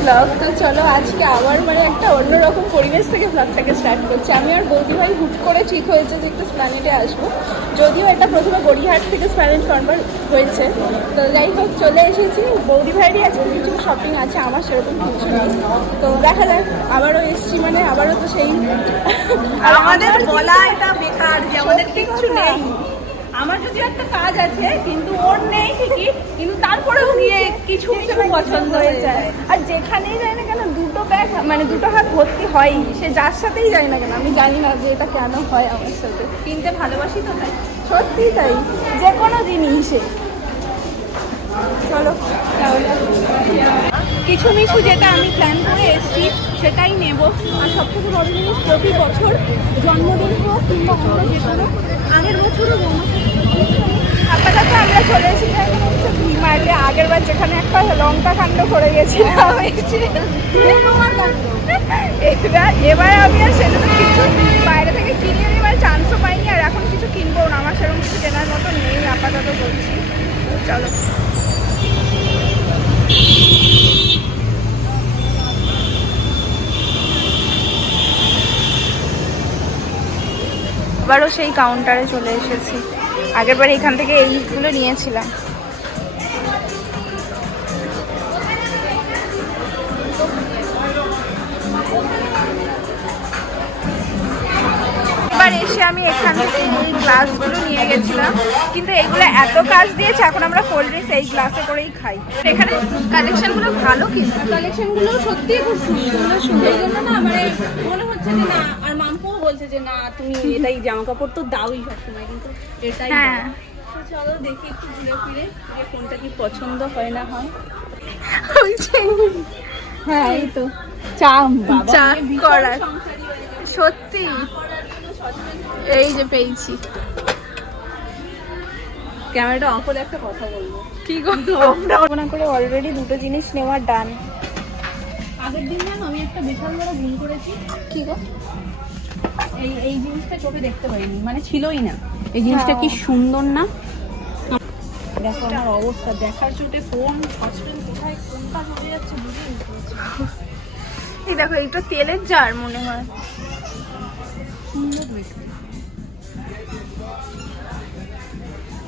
Blog. তো চলো আজকে আবার মানে একটা অন্যরকম পরিবেশ থেকে ব্লগটাকে স্টার্ট করছি। আমি আর বৌদি ভাই হুট করে ঠিক হয়েছে যে একটু স্প্ল্যানেডে আসবো, যদিও এটা প্রথমে গড়িয়াহাট থেকে স্প্ল্যানেড কনভার্ট হয়েছে। তো যাই হোক চলে এসেছি। বৌদি ভাইয়েরই আজকে কিছু শপিং আছে, আমার সেরকম কিছু নেই। তো দেখা যাক, আবারও এসছি মানে আবারও তো সেই আমাদের বলা এটা বেকার যে আমাদের কিচ্ছু নেই। আমার যদি একটা কাজ আছে কিন্তু ওর নেই ঠিকই, কিন্তু তারপরেও গিয়ে কিছু কিছু পছন্দ হয়ে যায়। আর যেখানেই যাই না কেন দুটো ব্যাগ মানে দুটো হাত ভর্তি হয়ই, সে যার সাথেই যাই না কেন। আমি জানি না যে এটা কেন হয় আমার সাথে, কিনতে ভালোবাসি তো তাই। সত্যিই তাই, যে কোনো জিনিসে। চলো তাহলে কিছু মিছু যেটা আমি প্ল্যান করে এসেছি সেটাই নেব। আর সবথেকে বড় জিনিস, প্রতি বছর জন্মদিন হোক কিংবা অন্য যে কোনো, আগের বছরও আপাতত আমরা চলে এসেছি এখন হচ্ছে ভিমার্টে। আগের বার যেখানে একটা লঙ্কা কাণ্ড করে গেছিলাম এবার আমি আর সেটা কিছু বাইরে থেকে কিনে এবার চান্সও পাইনি, আর এখন কিছু কিনবো না। আমার সেরকম কিছু কেনার মতো নেই আপাতত বলছি। চলো আবারও সেই কাউন্টারে চলে এসেছি। আগের বার এখান থেকে এইগুলো নিয়েছিলাম। এবার এসে আমি এখান থেকে এই গ্লাসগুলো নিয়ে গেছিলাম, কিন্তু এগুলো এত কাজ দিয়েছে এখন আমরা কোল্ড ড্রিঙ্কস এই গ্লাসে করেই খাই। এখানে কালেকশনগুলো ভালো, কিন্তু কালেকশনগুলো সত্যিই খুব সুন্দর সুন্দর। এই জন্য না মানে মনে হচ্ছে যে না, আর মাম্পুও বলছে যে না তুমি এটাই জামা কাপড় তো দাওই সবসময়, কিন্তু এটাই হ্যাঁ। তো চলো দেখি একটু ঘুরে ফিরে যে কোনটা কি পছন্দ হয় না হয়। হ্যাঁ এই তো চাম বাবা, চা মানে ভীষণ করার সংসারী হয়ে গেছে। সত্যি। এই যে পেয়েছি। ক্যামেরাটা অফ করে একটা কথা বলবো। কি করতে না করে অলরেডি দুটো জিনিস নেওয়া ডান। আগের দিন জানো আমি একটা বিশাল বড় ভুল করেছি। কি গো? এই জিনিসটা চোখে দেখতে পাইনি, মানে ছিলই না। এই জিনিসটা কি সুন্দর না? দেখো আমার অবস্থা, দেখার চোটে ফোন সসপেন কোথায় কোনটা চলে যাচ্ছে বুঝেই উঠতে পারছি না। এই দেখো এইটা তেলের জার মনে হয়। সুন্দর হয়েছে।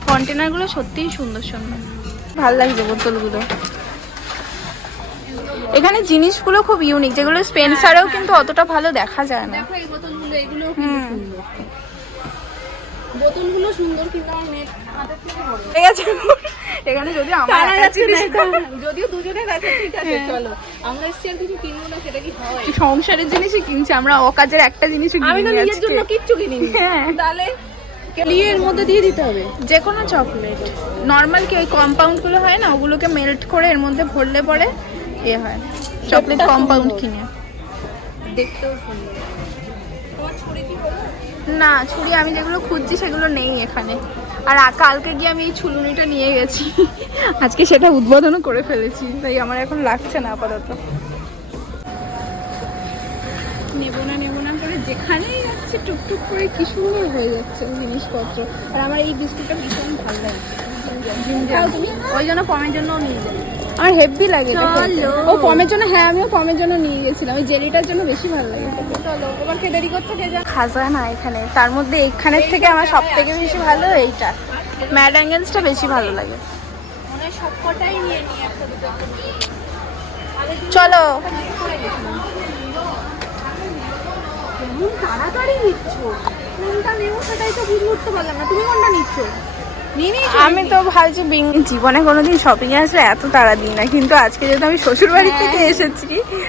কন্টেনারগুলো সত্যিই সুন্দর সুন্দর, ভালো লাগছে বোতলগুলো। এখানে জিনিসগুলো খুব ইউনিক, যেগুলো স্পেন্সারেও কিন্তু অতটা ভালো দেখা যায় না। দেখো এই বোতলগুলো, এগুলো কিন্তু সুন্দর। বোতলগুলো সুন্দর কিন্তু আমার নেট হাতের থেকে বড়। ঠিক আছে, এখানে যদি আমার যদিও দুজনের আছে ঠিক আছে, চলো আমরা এসছি আর কিছু কিনবো না, সেটা কি হয়? সংসারের জিনিসই কিনছি আমরা, অকাজের একটা জিনিসও আমি তো কিনিনি নিজের আজকে। জন্য কিচ্ছু কিনিনি। হ্যাঁ। তাহলে এর মধ্যে দিয়ে দিতে হবে যে কোনো চকলেট নর্মাল কি ওই কম্পাউন্ডগুলো হয় না, ওগুলোকে মেল্ট করে এর মধ্যে ভরলে পরে এ হয় চকলেট কম্পাউন্ড কিনে। দেখতেও সুন্দর। তোমার ছুরি কি হলো? না, ছুরি আমি যেগুলো খুঁজছি সেগুলো নেই এখানে। আর কালকে গিয়ে আমি এই ছুলুনিটা নিয়ে গেছি, আজকে সেটা উদ্বোধনও করে ফেলেছি, তাই আমার এখন লাগছে না আপাতত। নেবো না করে যেখানেই যাচ্ছে টুকটুক করে কি সুন্দর হয়ে যাচ্ছে জিনিসপত্র। আর আমার এই বিস্কুটটা ভীষণ ভালো লাগে, তুমি ওই জন্য পমের জন্যও নিয়ে যাবে। আমার হেভি লাগে ও পমের জন্য। হ্যাঁ আমিও পমের জন্য নিয়ে গেছিলাম, ওই জেলিটার জন্য বেশি ভালো লাগে। চলো এবার কে দেরি করতে কে যা। খাজা না এখানে, তার মধ্যে এইখানের থেকে আমার সব থেকে বেশি ভালো এইটা ম্যাড অ্যাঙ্গেলসটা বেশি ভালো লাগে। মানে সবকটাই নিয়ে নিয়ে একটা দুটো চলো কেমন তাড়াতাড়ি নিচ্ছ, কোনটা নেবো সেটাই তো বুঝে উঠতে পারলাম না। তুমি কোনটা নিচ্ছ? আমি তো ভাবছি জীবনে কোনোদিন শপিং এ আসলে এত তাড়া দিই না, কিন্তু আজকে যেহেতু আমি শ্বশুর বাড়ি থেকে এসেছি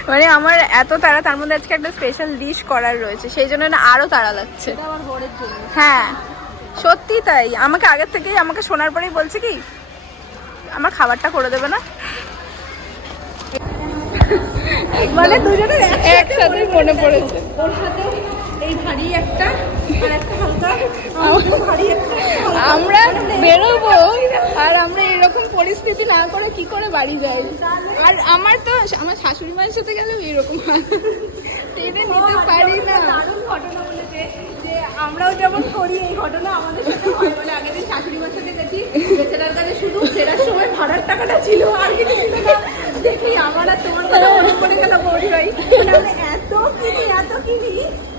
মানে আমার এত তাড়া, তার মধ্যে আজকে একটা স্পেশাল ডিশ করার রয়েছে, সেই জন্য না আরো তাড়া লাগছে। এটা আমার বরের জন্য। হ্যাঁ সত্যি তাই, আমাকে আগের থেকেই আমাকে শোনার পরেই বলছে কি আমার খাবারটা করে দেবে না, মানে দুজনের একসাথে মনে পড়েছে। ওর হাতে এই ভারী একটা আর একটা হালকা ভারী একটা। আমরা বেরোবো আর আমরা এরকম পরিস্থিতি না করে কি করে বাড়ি যাই। আর আমার তো আমার শাশুড়ি মায়ের সাথে গেলে এরকম টেনে নিতে পারি না। দারুণ ঘটনা বলেছে যে আমরাও যেমন করি এই ঘটনা আমাদের সাথে হয়। মানে আগের দিন শাশুড়ি মার সাথে গেছি, বেচারার কাছে শুধু ফেরার সময় ভাড়ার টাকাটা ছিল আর কিছু ছিল না, দেখেই আমার আর তোমার মনে পড়ে গেল বৌদি ভাই মানে আমরা এত কিনি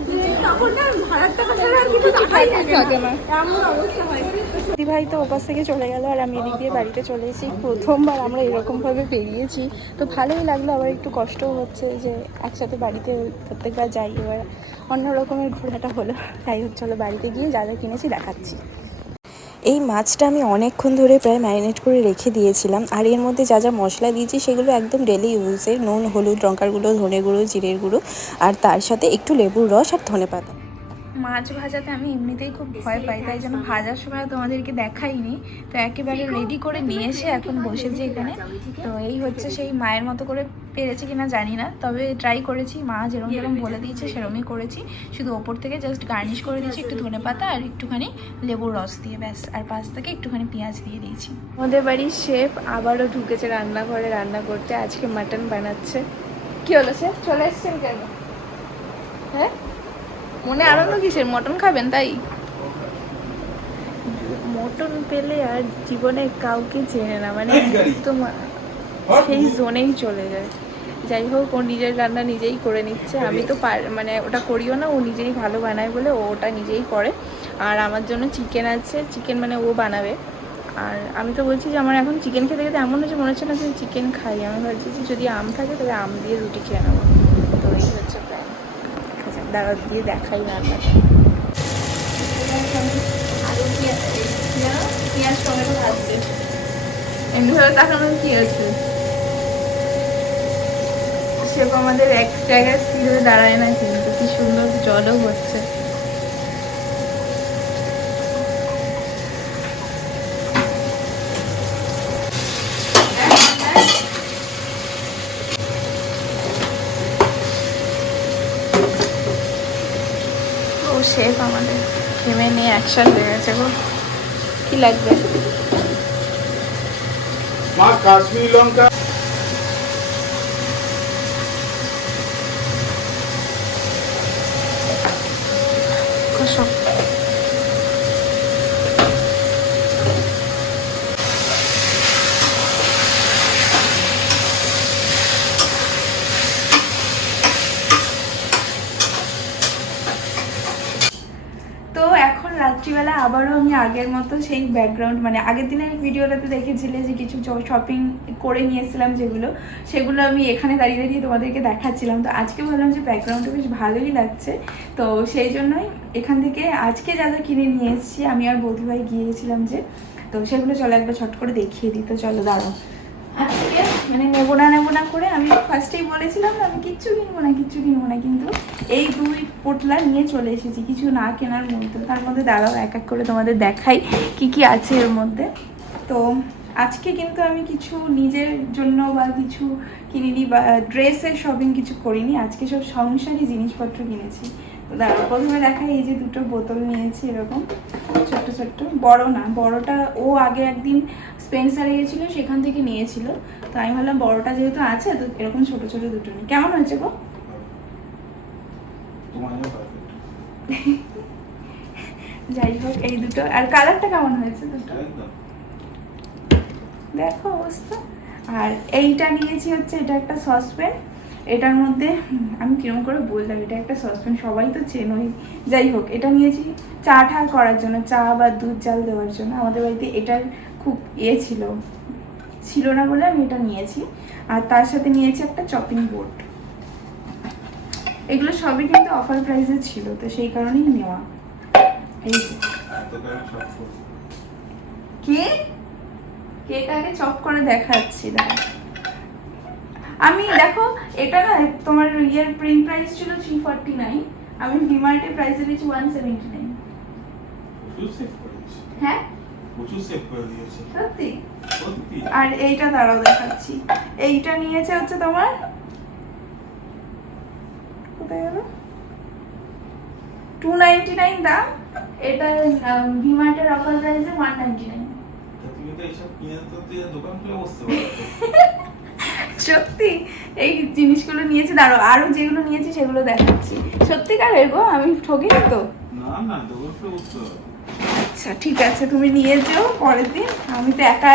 যে তখন না ভাড়ার টাকা ছাড়া আর কিছু থাকে না এমন অবস্থা হয়। বৌদি ভাই তো ওপাশ থেকে চলে গেল আর আমি এদিক দিয়ে বাড়িতে চলে এসেছি। প্রথমবার আমরা এরকমভাবে বেরিয়েছি, তো ভালোই লাগলো, আবার একটু কষ্টও হচ্ছে যে একসাথে বাড়িতে প্রত্যেকবার যাই, এবার অন্য রকমের ঘোরাটা হলো। তাই হোক, চলো বাড়িতে গিয়ে যা যা কিনেছি দেখাচ্ছি। এই মাছটা আমি অনেকক্ষণ ধরে প্রায় ম্যারিনেট করে রেখে দিয়েছিলাম, আর এর মধ্যে যা যা মশলা দিয়েছি সেগুলো একদম ডেলি ইউজের, নুন, হলুদ, লঙ্কার গুঁড়ো, ধনে গুঁড়ো, জিরের গুঁড়ো, আর তার সাথে একটু লেবুর রস আর ধনেপাতা। মাছ ভাজাতে আমি এমনিতেই খুব ভয় পাই, তাই জন্য ভাজার সময় তোমাদেরকে দেখাইনি, তো একেবারে রেডি করে নিয়ে এসে এখন বসেছি এখানে। তো এই হচ্ছে সেই মায়ের মতো করে পেরেছি কিনা জানি না, তবে ট্রাই করেছি, মা যেরকম যেরকম বলে দিয়েছে সেরকমই করেছি। শুধু ওপর থেকে জাস্ট গার্নিশ করে দিয়েছি একটু ধনেপাতা আর একটুখানি লেবুর রস দিয়ে, ব্যাস। আর পাশ থেকে একটুখানি পেঁয়াজ দিয়ে দিয়েছি। আমাদের বাড়ির শেফ আবারও ঢুকেছে রান্নাঘরে রান্না করতে, আজকে মাটন বানাচ্ছে। কি হলো শেফ, চলে এসছেন কেন? হ্যাঁ, মনে আনন্দ কিসের? মটন খাবেন তাই? মটন পেলে আর জীবনে কাউকে চেনে না, মানে একদম সেই জোনেই চলে যায়। যাই হোক, ও নিজের রান্না নিজেই করে নিচ্ছে। আমি তো মানে ওটা করিও না, ও নিজেই ভালো বানায় বলে ও ওটা নিজেই করে। আর আমার জন্য চিকেন আছে, চিকেন মানে ও বানাবে। আর আমি তো বলছি যে আমার এখন চিকেন খেতে খেতে এমন হচ্ছে মনে হচ্ছে না যে চিকেন খাই। আমি ভাবছি যে যদি আম থাকে তবে আম দিয়ে রুটি খেয়ে নেবো। তো এই হচ্ছে প্ল্যান। দাঁড়া দিয়ে দেখাই রান্নাটা। আলু পেঁয়াজ টমেটো ভাজবে, এমনিভাবে তাকানোর কি আছে? সেরকম আমাদের এক জায়গায় স্থির হয়ে দাঁড়ায় না, কিন্তু কি সুন্দর জলও হচ্ছে। শেফ আমাদের খেমে নিয়ে অ্যাকশন হয়ে গেছে গো। কি লাগবে? মা কাশ্মীরি লঙ্কা। কষো। তো এখন রাত্রিবেলা আবারও আমি আগের মতো সেই ব্যাকগ্রাউন্ড, মানে আগের দিনের ভিডিওটাতে দেখেছিলে যে কিছু শপিং করে নিয়েছিলাম সেগুলো আমি এখানে দাঁড়িয়ে দাঁড়িয়ে তোমাদেরকে দেখাচ্ছিলাম। তো আজকে ভাবলাম যে ব্যাকগ্রাউন্ডটা বেশ ভালোই লাগছে, তো সেই জন্যই এখান থেকে আজকে যা যা কিনে নিয়ে এসেছি আমি আর বৌদি ভাই গিয়েছিলাম যে, তো সেগুলো চলো একবার ছট করে দেখিয়ে দিই। তো চলো দাঁড়াও। আজকে মানে নেবো না করে আমি ফার্স্টেই বলেছিলাম আমি কিচ্ছু কিনবো না, কিন্তু এই 2 পোটলা নিয়ে চলে এসেছি কিছু না কেনার মধ্যে। তার মধ্যে দাঁড়াও এক এক করে তোমাদের দেখাই কি আছে এর মধ্যে। তো আজকে কিন্তু আমি কিছু নিজের জন্য বা কিছু কিনিনি, বা ড্রেসের শপিং কিছু করিনি, আজকে সব সংসারী জিনিসপত্র কিনেছি। তো দাঁড়াও, প্রথমে দেখাই এই যে 2টো বোতল নিয়েছি এরকম ছোট্ট, বড় না, বড়টা ও আগে একদিন স্পেন্সারে গিয়েছিল সেখান থেকে নিয়েছিল, তো আমি ভাবলাম বড়টা যেহেতু আছে তো এরকম ছোট 2টো নিই। কেমন হয়েছে গো? যাই হোক, এই 2টো। আর কালারটা কেমন হয়েছে 2টো? দেখো অবস্থা। আর এইটা নিয়েছি হচ্ছে, এটা একটা সসপ্যান, এটার মধ্যে আমি কিরকম করে বললাম, এটা একটা সসপ্যান, সবাই তো চেনোই। যাই হোক, এটা নিয়েছি চা ঠা করার জন্য, চা বা দুধ জাল দেওয়ার জন্য। আমাদের বাড়িতে এটার খুব ছিল না বলে আমি এটা নিয়েছি। আর তার সাথে নিয়েছি একটা চপিং বোর্ড। এগুলো সবই কিন্তু অফার প্রাইসে ছিল, তো সেই কারণেই নেওয়া। এই যে কেটাকে চপ করে দেখাচ্ছি, আমি দেখো এটা না তোমার ইয়ের প্রিন্ট প্রাইস ছিল 349, আমি ভিমার্টে প্রাইসে দিয়েছি 179। হ্যাঁ সত্যি। আর এইটা দাঁড়াও দেখাচ্ছি, এইটা নিয়েছে হচ্ছে তোমার কোথায় গেল 299 দাম, এটা ভিমার্টের অফার প্রাইসে 199। সত্যি এই জিনিসগুলো নিয়েছি, দাঁড়াও আরো যেগুলো নিয়েছি সেগুলো দেখাচ্ছি। সত্যিকারের গো, আমি ঠকিনি তো? আচ্ছা ঠিক আছে, তুমি নিয়ে যাও পরের দিন। আমি তো একা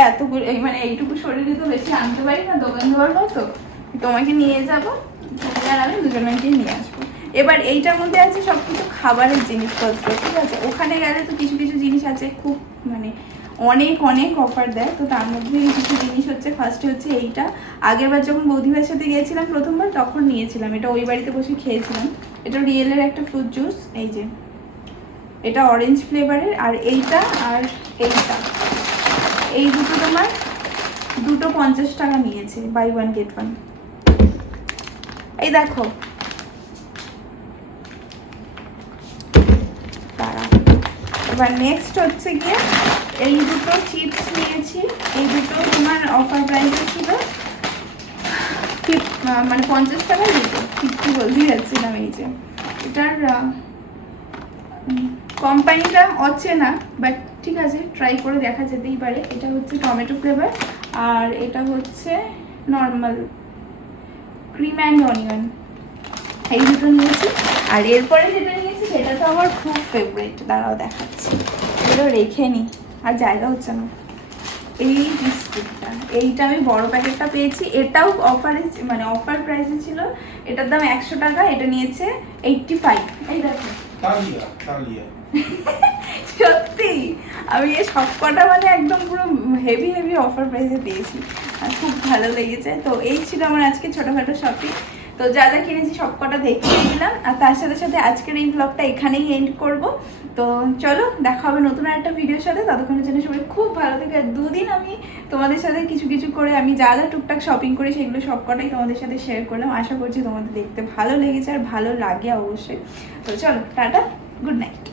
এইটুকু শরীরে তো বেশি আনতে পারি না দোকান দেওয়ার মতো, তোমাকে নিয়ে যাবো, তুমি আর আমি দুজনকে নিয়ে আসবো। এবার এইটার মধ্যে আছে সব কিছু খাবারের জিনিসপত্র, ঠিক আছে? ওখানে গেলে তো কিছু কিছু জিনিস আছে খুব মানে অনেক অনেক অফার দেয়, তো তার মধ্যে কিছু জিনিস হচ্ছে, ফার্স্টে হচ্ছে এইটা। আগেরবার যখন বৌদিভাইয়ের সাথে গিয়েছিলাম প্রথমবার তখন নিয়েছিলাম, এটা ওই বাড়িতে বসে খেয়েছিলাম। এটা রিয়েলের একটা ফ্রুট জুস, এই যে এটা অরেঞ্জ ফ্লেভারের, আর এইটা আর এইটা, এই দুটো তোমার দুটো 50 টাকা নিয়েছে, বাই 1 get 1। এই দেখো, দাঁড়াও, এবার নেক্সট হচ্ছে গিয়ে এই দুটো চিপস নিয়েছি। এই দুটো তোমার অফার প্রাইসে ছিল মানে 50 টাকা দুটো, 50 বলতেই যাচ্ছিলাম। এই যে এটার কোম্পানিটা অচেনা, বাট ঠিক আছে, ট্রাই করে দেখা যেতেই পারে। এটা হচ্ছে টমেটো ফ্লেভার, আর এটা হচ্ছে নর্মাল ক্রিম অ্যান্ড অনিয়ন। এই দুটো নিয়েছি। আর এরপরে যেটা নিয়েছি সেটা তো আমার খুব ফেভারিট, দাঁড়াও দেখাচ্ছি, এগুলো রেখে নিই, আর জায়গা হচ্ছে না। এই বিস্কুটটা, এইটা আমি বড় প্যাকেটটা পেয়েছি, এটাও অফারে মানে অফার প্রাইসে ছিল। এটার দাম 100 টাকা, এটা নিয়েছে 85। এই দেখো, তালিয়া সত্যি আমি এই সব কটা মানে একদম পুরো হেভি হেভি অফার প্রাইসে পেয়েছি, আর খুব ভালো লেগেছে। তো এই ছিল আমার আজকে ছোটোখাটো শপিং। তো যা যা কিনেছি সব কটা দেখিয়ে দিলাম, আর তার সাথে সাথে আজকের এই ব্লগটা এখানেই এন্ড করব। তো চলো, দেখা হবে নতুন একটা ভিডিওর সাথে। ততক্ষণের জন্য সবাই খুব ভালো থেকে। আর 2 দিন আমি তোমাদের সাথে কিছু কিছু করে আমি যা যা টুকটাক শপিং করি সেগুলো সব কটাই তোমাদের সাথে শেয়ার করলাম। আশা করছি তোমাদের দেখতে ভালো লেগেছে আর ভালো লাগে অবশ্যই। তো চলো, টাটা, গুড নাইট।